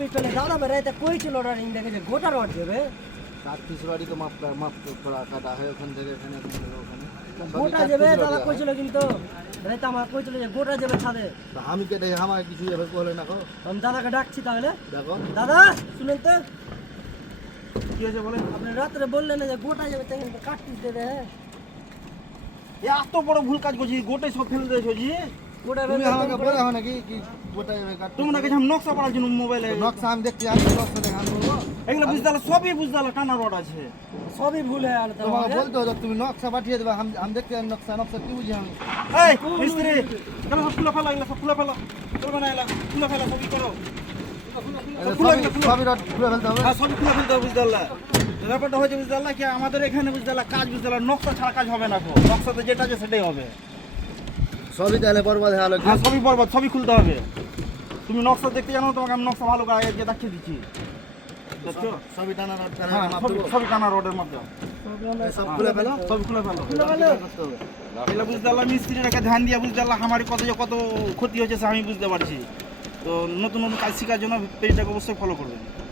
পিছনে দাদা বেড়াইতে কইছিল রডিং দেখে যে গোটা রড দেবে কাঠ পিস বাড়ি তো মাপ করা কাটা হয় ওখান থেকে এখানে ওখানে গোটা যাবে দাদা কইছিল কিন্তু রাইতে আমার কইছিল যে গোটা যাবে ছাদে আমি কেটে আমার কিছু এভাবে বলে না আমি দাদাকে ডাকছি তাহলে দেখো দাদা শুনেন তো কি হয়েছে বলেন আপনি রাত্রে বললেন না যে গোটা যাবে তাই কাঠ পিস দেবে হ্যাঁ এত বড় ভুল কাজ করছি গোটাই সব ফেলে দিয়েছো জি গোটা তুমি আমাকে বলে হয় নাকি কি গোটা যাবে কাঠ তোমরা কাছে আমি নকশা করার জন্য মোবাইলে নকশা আমি দেখছি আমি নকশা দেখে আমি বলবো এগুলো বুঝতে পারলে সবই বুঝতে পারলে টানা রড আছে সবই ভুল হয়ে গেল তোমাকে বলতে হতো তুমি নকশা পাঠিয়ে দেবে আমি দেখতে নকশা নকশা কি বুঝি আমি এই মিস্ত্রি কেন সব খুলে ফেলা এগুলো সব খুলে ফেলা চলবে না এগুলো খুলে ফেলা সবই করো সবই রড খুলে ফেলতে হবে হ্যাঁ সবই খুলে ফেলতে হবে বুঝতে পারলে ব্যাপারটা হয়েছে বুঝতে পারলে কি আমাদের এখানে বুঝতে পারলে কাজ বুঝতে পারলে নকশা ছাড়া কাজ হবে না গো নকশাতে যেটা আছে সেটাই হবে সবই তাহলে বরবাদ হয়ে গেল হ্যাঁ সবই বরবাদ সবই খুলতে হবে তুমি নকশা দেখতে জানো তোমাকে আমি নকশা ভালো করে আগে দেখিয়ে দিচ্ছি দেখছো সবই টানা রড হ্যাঁ সবই টানা রডের মধ্যে সব খুলে ফেলো সবই খুলে ফেলো করতে হবে এগুলো বুঝতে পারলাম মিস্ত্রিটাকে ধ্যান দিয়ে বুঝতে পারলাম আমার কত ক্ষতি হয়েছে সে আমি বুঝতে পারছি তো নতুন নতুন কাজ শেখার জন্য পেজটাকে অবশ্যই ফলো করবেন